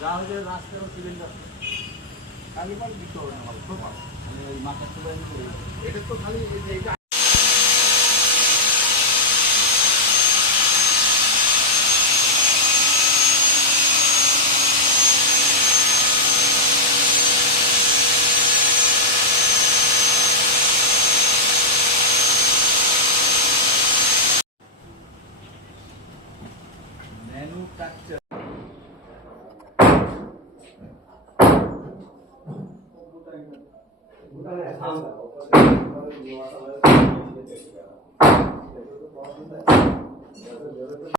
যা হচ্ছে রাস্তার সিলিন্ডার খালি মাল দিতে হবে না ভালো মাল মানে ওই মাথার সবাই এটা তো খালি এইটা manufacture